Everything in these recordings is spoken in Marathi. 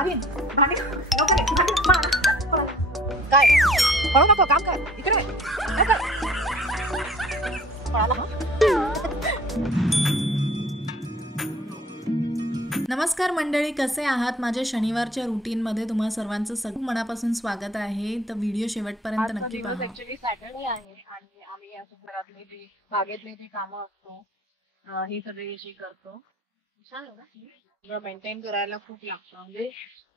काय पळू नको, काम कर इकडे. नमस्कार मंडळी, कसे आहात? माझ्या शनिवारच्या रुटीनमध्ये तुम्हा सर्वांचं सगळं मनापासून स्वागत आहे. तर व्हिडिओ शेवटपर्यंत नक्की पहा. ऍक्च्युली सॅटर्डे आहे आणि आम्ही असं घरातली जी बागेतली जी कामं असतो ही सगळी अशी करतो. छान आहे ना, मेंटेन करायला खूप लागतं. म्हणजे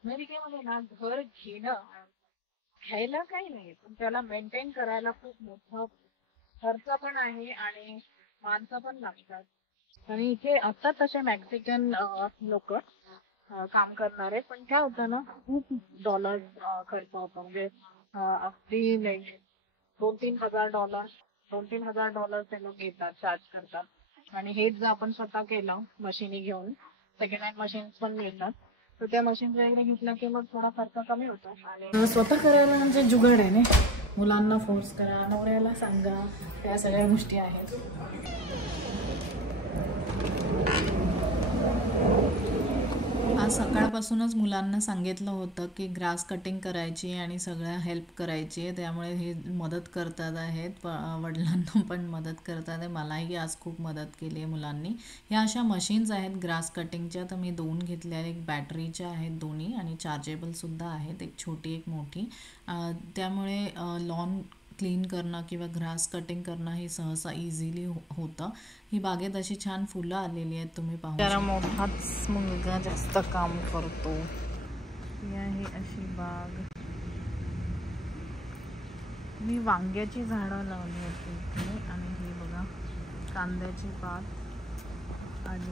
अमेरिकेमध्ये ना घर घ्यायला काही नाही, पण त्याला मेंटेन करायला खूप मोठा खर्च पण आहे आणि माणसं पण लागतात. आणि इथे असतात तसे मेक्सिकन लोक काम करणारे, पण काय होतं ना, खूप डॉलर खर्च होतो. म्हणजे अगदी $2,000-3,000 ते लोक घेतात, चार्ज करतात. आणि हेच जर आपण स्वतः केलं मशिनी घेऊन, सेकंड हँड मशीन्स पण मिळतात, तर त्या मशीन वगैरे घेतल्या की मग थोडा खर्च कमी होतो. आणि स्वतः करायला म्हणजे जुगाड आहे ना, मुलांना फोर्स करा, नवऱ्याला सांगा, त्या सगळ्या गोष्टी आहेत. आज सकाळपासूनच मुलांना सांगितलं होतं की ग्रास कटिंग करायची आणि सगळ्या हेल्प करायची, त्यामुळे हे मदत करतात आहेत. वडिलांना पण मदत करतात आहे. मलाही आज खूप मदत केली आहे मुलांनी. ह्या अशा मशीन्स आहेत ग्रास कटिंगच्या, तर मी 2 घेतल्या. एक बॅटरीच्या आहेत दोन्ही आणि चार्जेबलसुद्धा आहेत, एक छोटी एक मोठी. त्यामुळे लॉन क्लीन करणं किंवा ग्रास कटिंग करणं हे सहसा इझिली होतं. ही बागेत अशी छान फुलं आलेली आहेत, तुम्ही पाहू. जरा मोठाच मुलगा जास्त काम करतो. ही आहे अशी बाग. मी वांग्याची झाडं लावली होती इथे, आणि हे बघा कांद्याची पात आणि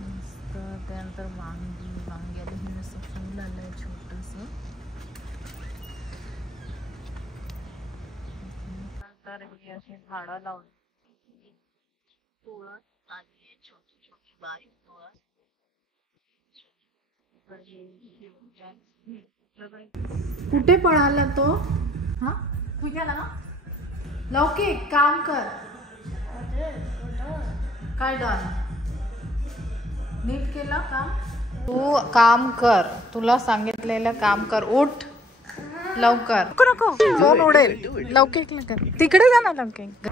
मस्त. त्यानंतर वांग्याला हे असं फूल आलंय छोटंसं. नंतर ही अशी झाडं लावली, तुळस आणि छोटी छोटी बारीक तुळस. कुठे पळाला तो? हा, तू गेला ना, लौकिक काम कर. काय डॉन, नीट केलं काम? तू काम कर, तुला सांगितलेलं काम कर. उठ लवकर, नको फोन उडेल. लौकिक लवकर तिकडे जा ना, लौकिक.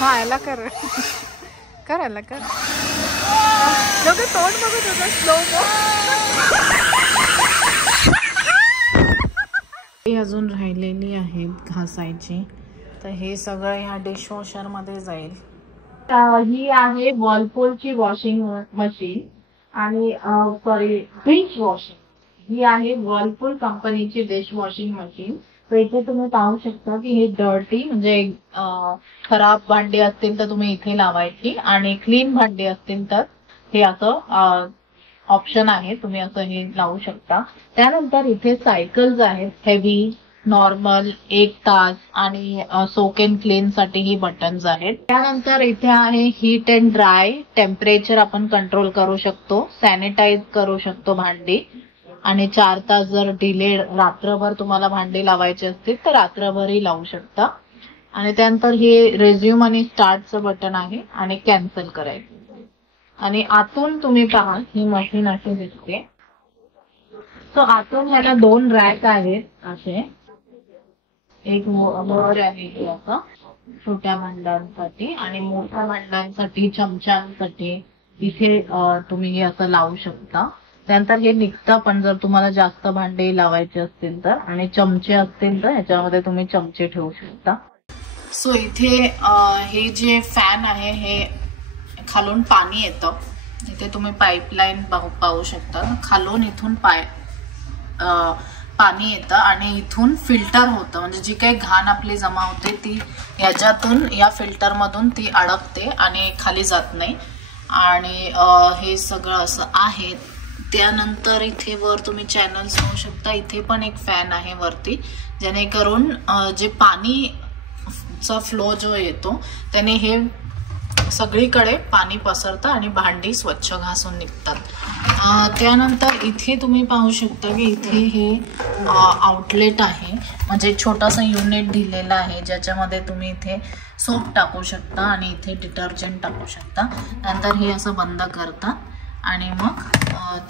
हा, याला कर, याला कर. लोक तोंड बघत होतं स्लो. अजून राहिलेली आहेत घासायची, तर हे सगळं ह्या डिशवॉशर मध्ये जाईल. ही आहे व्हर्लपूलची वॉशिंग मशीन आणि डिश वॉशिंग. ही आहे व्हर्लपूल कंपनीची डिश वॉशिंग मशीन. तर इथे तुम्ही पाहू शकता की हे डर्टी म्हणजे खराब भांडी असतील तर तुम्ही इथे लावायची, आणि क्लीन भांडी असतील तर हे असं ऑप्शन आहे, तुम्ही असं हे लावू शकता. त्यानंतर इथे सायकल्स आहेत, हेवी, नॉर्मल, 1 तास आणि सोक अँड क्लीन साठी ही बटन्स आहेत. त्यानंतर इथे आहे हीट अँड ड्राय. टेम्परेचर आपण कंट्रोल करू शकतो, सॅनिटाईज करू शकतो भांडी, आणि 4 तास जर डिले, रात्रभर तुम्हाला भांडी लावायची असतील तर रात्रभरही लावू शकता. आणि त्यानंतर हे रेझ्युम आणि स्टार्टचं बटन आहे, आणि कॅन्सल करायचं. आणि आतून तुम्ही पहा, ही मशीन अशी दिसते. सो आतून ह्याला 2 रॅक आहेत असे. एक मोर आहे असं छोट्या भांड्यांसाठी, आणि मोठ्या भांड्यांसाठी, चमच्यांसाठी इथे तुम्ही हे असं लावू शकता. त्यानंतर हे निघतं पण जर तुम्हाला जास्त भांडे लावायचे असतील तर, आणि चमचे असतील तर ह्याच्यामध्ये तुम्ही चमचे ठेवू शकता. सो इथे हे जे फॅन आहे हे खालून पाणी येतं. इथे तुम्ही पाईपलाईन पाहू शकता. खालून इथून पाणी येतं आणि इथून फिल्टर होतं. म्हणजे जी काही घाण आपली जमा होते ती ह्याच्यातून, या फिल्टरमधून ती अडकते आणि खाली जात नाही. आणि हे सगळं असं आहे. त्यानंतर इथे वर तुम्ही चॅनल्स पाहू शकता. इथे पण एक फॅन आहे वरती, जेणेकरून जे पाणीचा फ्लो जो येतो त्याने हे सगळीकडे पाणी पसरतं आणि भांडी स्वच्छ घासून निघतात. त्यानंतर इथे तुम्ही पाहू शकता की इथे हे आउटलेट आहे, म्हणजे छोटासा युनिट दिलेला आहे ज्याच्यामध्ये तुम्ही इथे सोप टाकू शकता आणि इथे डिटर्जंट टाकू शकता. नंतर हे असं बंद करता आणि मग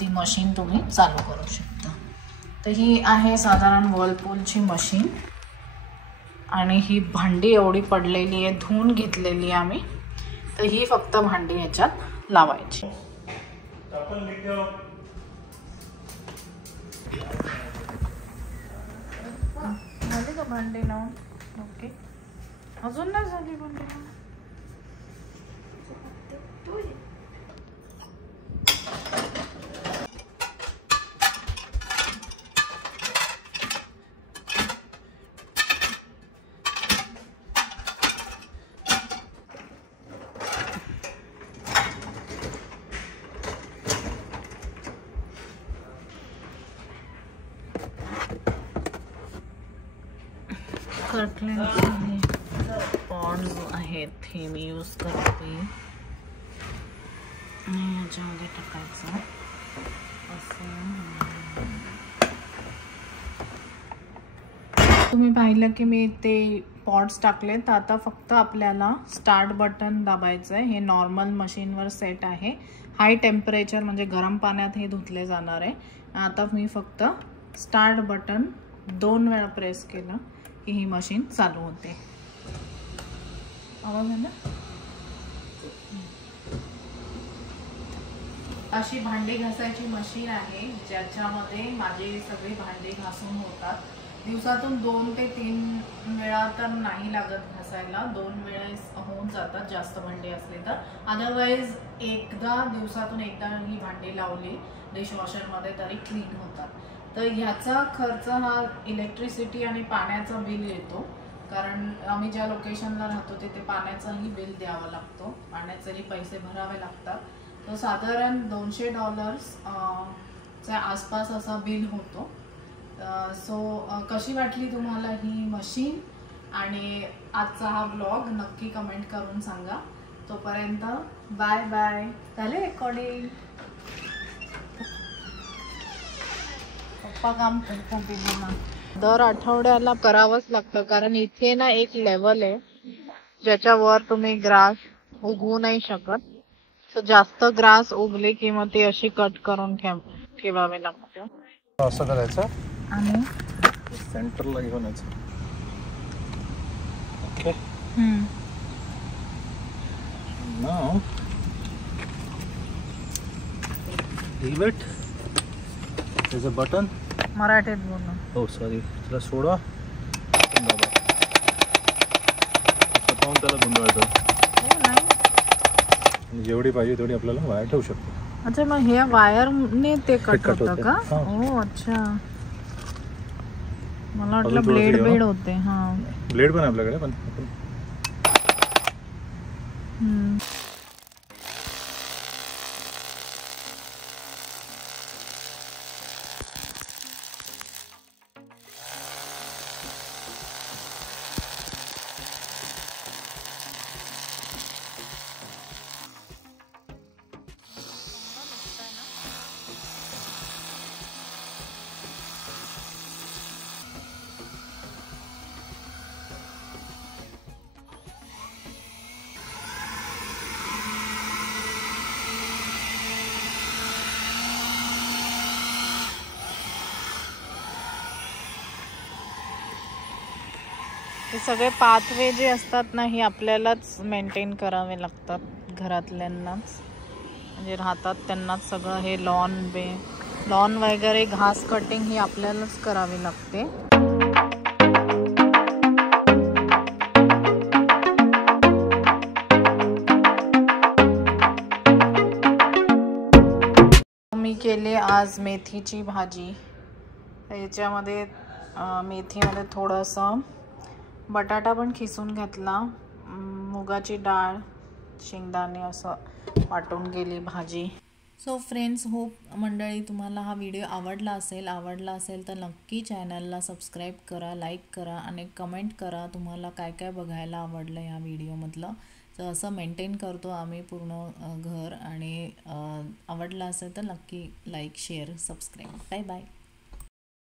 ती मशीन तुम्ही चालू करू शकता. तर ही आहे साधारण व्हर्लपूलची मशीन आणि ही भांडी एवढी पडलेली आहे, धुवून घेतलेली आम्ही. तर ही फक्त भांडी ह्याच्यात लावायची. झाली का भांडी लावून? ओके, अजून नाही झाली भांडी लावून. कर्टलेन्सचे पॉन्ड्स आहेत हे मी यूज करते आणि ह्याच्यामध्ये टाकायचं असं. तुम्ही पाहिलं की मी ते पॉट्स टाकले. तर आता फक्त आपल्याला स्टार्ट बटन दाबायचं आहे. हे नॉर्मल मशीनवर सेट आहे. हाय टेम्परेचर म्हणजे गरम पाण्यात हे धुतले जाणार आहे. आता मी फक्त स्टार्ट बटन 2 वेळा प्रेस केलं की ही मशीन चालू होते. आवाज आला? अशी भांडी घासायची मशीन आहे ज्याच्यामध्ये माझी सगळी भांडी घासून होतात. दिवसातून 2 ते 3 वेळा तर नाही लागत घासायला, 2 वेळेस होऊन जातात जास्त भांडी असली तर. अदरवाईज दिवसातून एकदा ही भांडी लावली डिशवॉशरमध्ये तरी क्लीन होतात. तर ह्याचा खर्च हा इलेक्ट्रिसिटी आणि पाण्याचा बिल येतो, कारण आम्ही ज्या लोकेशनला राहतो तिथे पाण्याचाही बिल द्यावा लागतो, पाण्याचेही पैसे भरावे लागतात. तो साधारण $200 च्या आसपास असा बिल होतो. सो कशी वाटली तुम्हाला ही मशीन आणि आजचा हा ब्लॉग नक्की कमेंट करून सांगा. तोपर्यंत बाय बाय. झाले रेकॉर्डिंग. पप्पा काम करतात. दर आठवड्याला करावंच लागतं, कारण इथे ना एक लेवल आहे ज्याच्यावर तुम्ही ग्रास उगवू नाही शकत. सो जास्त ग्रास उगले की मग ते अशी कट करून ठेवावे लागते. असं करायचं आणि सेंटरला घेऊन यायचं. Okay, now leave it. there's a button. मराठीत बोलू. हो सॉरी, त्याला सोडा. पाहून त्याला गुंडाळतो. जेवढी पाहिजे तेवढी आपल्याला वायर ठेवू शकतो. अच्छा, मग हे वायरने ते कट होतं का? हा. हो अच्छा, मला वाटलं ब्लेड होते. हा, ब्लेड पण आहे आपल्याकडे, पण हे सगळे पाथवे जे असतात ना, हे आपल्यालाच मेंटेन करावे लागतात, घरातल्यांनाच म्हणजे राहतात त्यांनाच. सगळं हे लॉन वगैरे घास कटिंग ही आपल्यालाच करावी लागते. मी केली आज मेथीची भाजी. याच्यामध्ये मेथीमध्ये थोडंसं बटाटा पण खिसून घेतला, मुगाची डाळ, शेंगदाणे असं वाटून गेली भाजी. सो फ्रेंड्स, होप मंडळी तुम्हाला हा व्हिडिओ आवडला असेल तर नक्की चॅनलला सबस्क्राईब करा, लाईक करा आणि कमेंट करा तुम्हाला काय काय बघायला आवडलं या व्हिडिओमधलं. तर असं मेंटेन करतो आम्ही पूर्ण घर. आणि आवडला असेल तर नक्की like share subscribe. Bye bye.